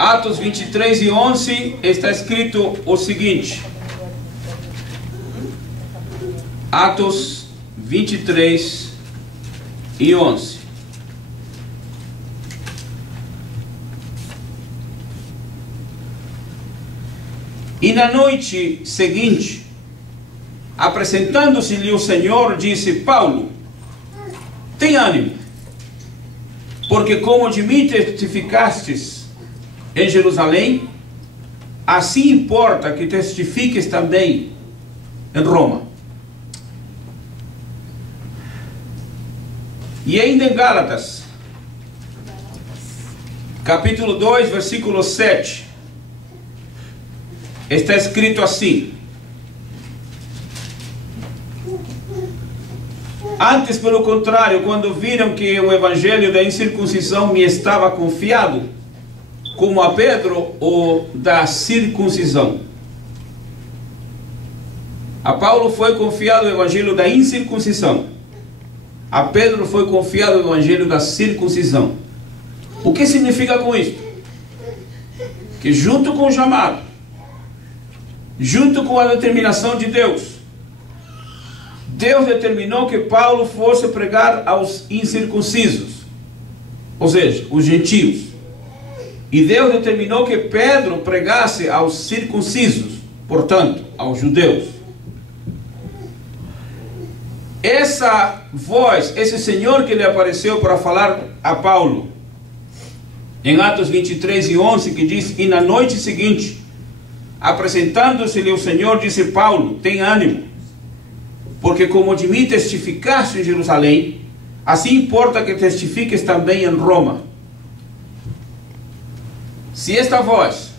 Atos 23 e 11 está escrito o seguinte. Atos 23 e 11. E na noite seguinte, apresentando-se-lhe o Senhor, disse: Paulo, tem ânimo, porque como de mim testificastes em Jerusalém, assim importa que testifiques também em Roma. E ainda em Gálatas, capítulo 2, versículo 7, está escrito assim: antes, pelo contrário, quando viram que o evangelho da incircuncisão me estava confiado, como a Pedro o da circuncisão. A Paulo foi confiado o evangelho da incircuncisão. A Pedro foi confiado o evangelho da circuncisão. O que significa com isso? Que junto com o chamado, junto com a determinação de Deus, Deus determinou que Paulo fosse pregar aos incircuncisos, ou seja, os gentios. E Deus determinou que Pedro pregasse aos circuncisos, portanto, aos judeus. Essa voz, esse Senhor que lhe apareceu para falar a Paulo, em Atos 23 e 11, que diz: e na noite seguinte, apresentando-se-lhe o Senhor, disse: Paulo, tem ânimo, porque como de mim testificaste em Jerusalém, assim importa que testifiques também em Roma. Se esta voz,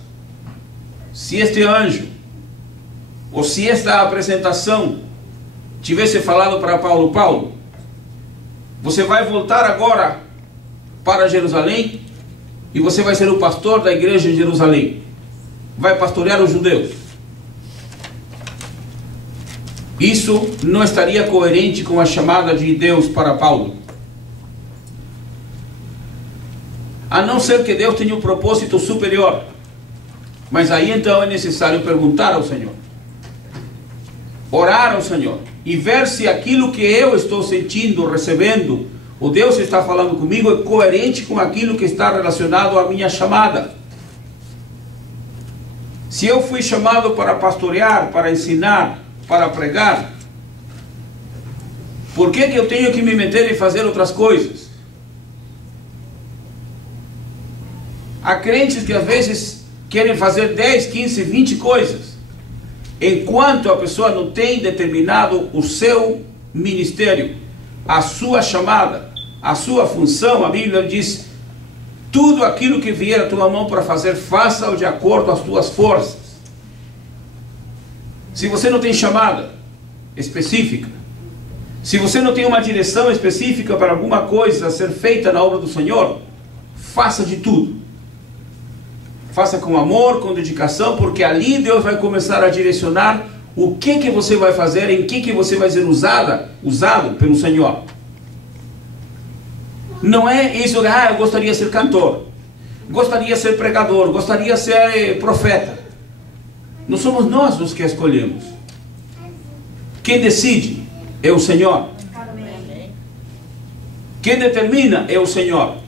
se este anjo, ou se esta apresentação tivesse falado para Paulo: Paulo, você vai voltar agora para Jerusalém e você vai ser o pastor da igreja em Jerusalém, vai pastorear os judeus. Isso não estaria coerente com a chamada de Deus para Paulo. A não ser que Deus tenha um propósito superior. Mas aí então é necessário perguntar ao Senhor, orar ao Senhor e ver se aquilo que eu estou sentindo, recebendo, o Deus está falando comigo, é coerente com aquilo que está relacionado à minha chamada. Se eu fui chamado para pastorear, para ensinar, para pregar, por que eu tenho que me meter em fazer outras coisas? Há crentes que às vezes querem fazer 10, 15, 20 coisas, enquanto a pessoa não tem determinado o seu ministério, a sua chamada, a sua função. A Bíblia diz: tudo aquilo que vier à tua mão para fazer, faça-o de acordo com as tuas forças. Se você não tem chamada específica, se você não tem uma direção específica para alguma coisa a ser feita na obra do Senhor, faça de tudo. Faça com amor, com dedicação, porque ali Deus vai começar a direcionar o que você vai fazer, em que você vai ser usado pelo Senhor. Não é isso, eu gostaria de ser cantor, gostaria de ser pregador, gostaria de ser profeta. Não somos nós os que escolhemos. Quem decide é o Senhor. Quem determina é o Senhor.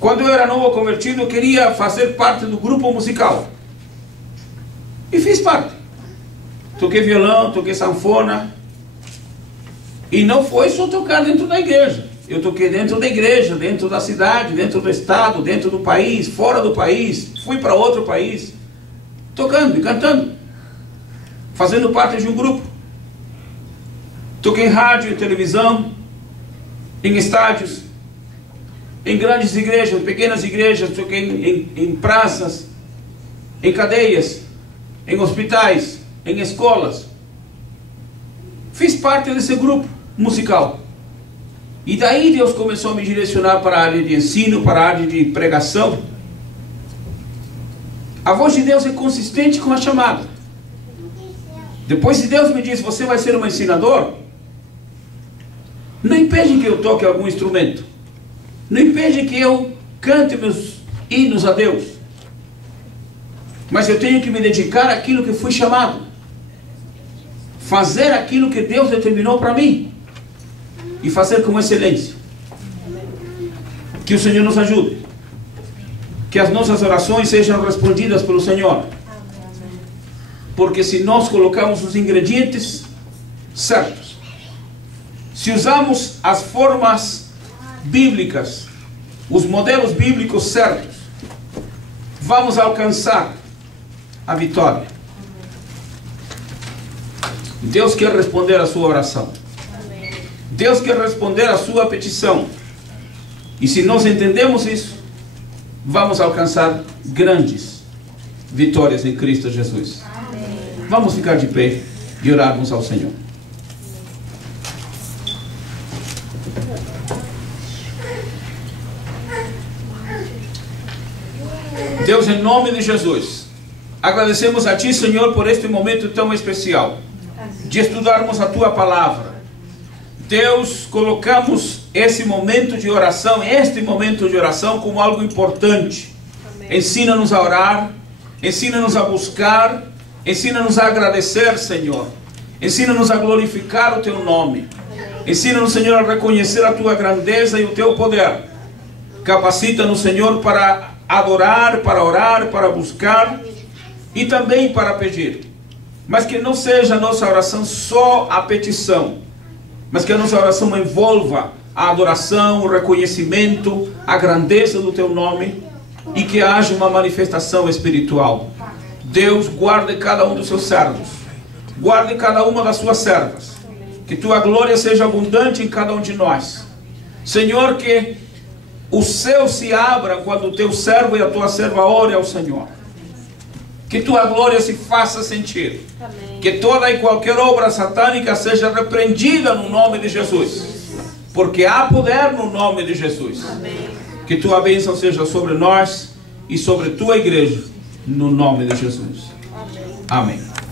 Quando eu era novo convertido, eu queria fazer parte do grupo musical. E fiz parte. Toquei violão, toquei sanfona. E não foi só tocar dentro da igreja. Eu toquei dentro da igreja, dentro da cidade, dentro do estado, dentro do país, fora do país. Fui para outro país, tocando e cantando, fazendo parte de um grupo. Toquei em rádio e televisão, em estádios, em grandes igrejas, pequenas igrejas, toquei em praças, em cadeias, em hospitais, em escolas. Fiz parte desse grupo musical. E daí Deus começou a me direcionar para a área de ensino, para a área de pregação. A voz de Deus é consistente com a chamada. Depois, se Deus me diz: você vai ser um ensinador, não impede que eu toque algum instrumento, não impede que eu cante meus hinos a Deus, Mas eu tenho que me dedicar àquilo que fui chamado. Fazer aquilo que Deus determinou para mim. E fazer com excelência. Que o Senhor nos ajude. Que as nossas orações sejam respondidas pelo Senhor. Porque se nós colocamos os ingredientes certos, se usamos as formas bíblicas, os modelos bíblicos certos, vamos alcançar a vitória. Deus quer responder a sua oração. Deus quer responder a sua petição. E se nós entendemos isso, vamos alcançar grandes vitórias em Cristo Jesus. Vamos ficar de pé e orarmos ao Senhor. Deus, em nome de Jesus, agradecemos a Ti, Senhor, por este momento tão especial de estudarmos a Tua Palavra. Deus, colocamos esse momento de oração, como algo importante. Ensina-nos a orar, ensina-nos a buscar, ensina-nos a agradecer, Senhor. Ensina-nos a glorificar o Teu nome. Ensina-nos, Senhor, a reconhecer a Tua grandeza e o Teu poder. Capacita-nos, Senhor, para adorar, para orar, para buscar e também para pedir. Mas que não seja a nossa oração só a petição, mas que a nossa oração envolva a adoração, o reconhecimento, a grandeza do Teu nome e que haja uma manifestação espiritual. Deus, guarde cada um dos Seus servos, guarde cada uma das Suas servas, que Tua glória seja abundante em cada um de nós. Senhor, que o céu se abra quando o Teu servo e a Tua serva orem ao Senhor. Que Tua glória se faça sentir. Amém. Que toda e qualquer obra satânica seja repreendida no nome de Jesus. Porque há poder no nome de Jesus. Amém. Que Tua bênção seja sobre nós e sobre Tua igreja, no nome de Jesus. Amém. Amém.